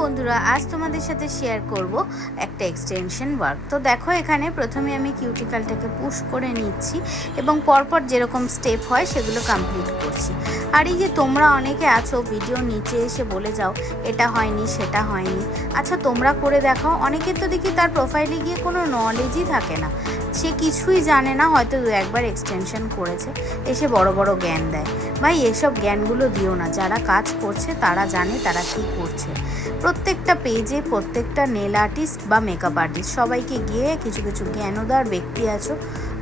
বন্ধুরা, আজ তোমাদের সাথে শেয়ার করব একটা এক্সটেনশন ওয়ার্ক। তো দেখো, এখানে প্রথমে আমি কিউটিক্যালটাকে পুশ করে নিচ্ছি এবং পরপর যেরকম স্টেপ হয় সেগুলো কমপ্লিট করছি। আর এই যে তোমরা অনেকে আছো ভিডিও নিচে এসে বলে যাও এটা হয়নি সেটা হয়নি, আচ্ছা তোমরা করে দেখাও। অনেকের তো দেখি তার প্রোফাইলে গিয়ে কোনো নলেজই থাকে না, সে কিছুই জানে না, হয়তো দু একবার এক্সটেনশন করেছে, এসে বড় বড় জ্ঞান দেয়। ভাই এসব জ্ঞানগুলো দিও না, যারা কাজ করছে তারা জানে তারা কী করছে। প্রত্যেকটা পেজে প্রত্যেকটা নেল আর্টিস্ট বা মেকআপ আর্টিস্ট সবাইকে গিয়ে কিছু কিছু জ্ঞানদার ব্যক্তি আছো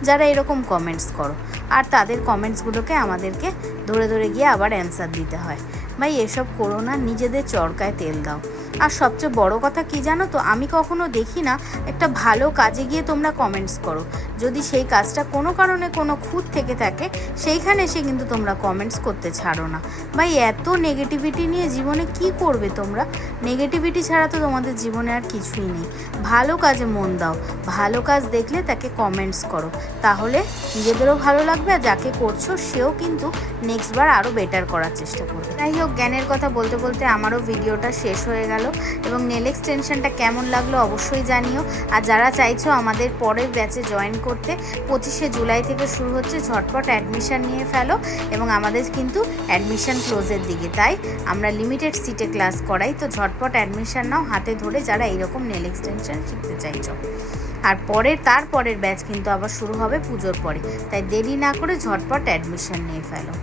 যারা এরকম কমেন্টস করো, আর তাদের কমেন্টসগুলোকে আমাদেরকে ধরে ধরে গিয়ে আবার অ্যান্সার দিতে হয়। ভাই এসব করো না, নিজেদের চরকায় তেল দাও। আর সবচেয়ে বড় কথা কি জানো তো, আমি কখনো দেখি না একটা ভালো কাজে গিয়ে তোমরা কমেন্টস করো, যদি সেই কাজটা কোনো কারণে কোনো খুঁত থেকে থাকে সেইখানে এসে কিন্তু তোমরা কমেন্টস করতে ছাড়ো না। ভাই এত নেগেটিভিটি নিয়ে জীবনে কি করবে তোমরা? নেগেটিভিটি ছাড়া তো তোমাদের জীবনে আর কিছুই নেই। ভালো কাজে মন দাও, ভালো কাজ দেখলে তাকে কমেন্টস করো, তাহলে নিজেদেরও ভালো লাগবে আর যাকে করছো সেও কিন্তু নেক্সটবার আরও বেটার করার চেষ্টা করবে। যাই হোক, জ্ঞানের কথা বলতে বলতে আমারও ভিডিওটা শেষ হয়ে গেল এবং নেল এক্সটেনশনটা কেমন লাগলো অবশ্যই জানিও। আর যারা চাইছো আমাদের পরের ব্যাচে জয়েন করতে, 25শে জুলাই থেকে শুরু হচ্ছে, ঝটপট অ্যাডমিশান নিয়ে ফেলো। এবং আমাদের কিন্তু অ্যাডমিশান ক্লোজের দিকে, তাই আমরা লিমিটেড সিটে ক্লাস করাই। তো ঝটপট অ্যাডমিশান নাও হাতে ধরে, যারা এইরকম নেল এক্সটেনশন শিখতে চাইছো। আর তারপরের ব্যাচ কিন্তু আবার শুরু হবে পুজোর পরে, তাই দেরি না করে ঝটপট অ্যাডমিশান নিয়ে ফেলো।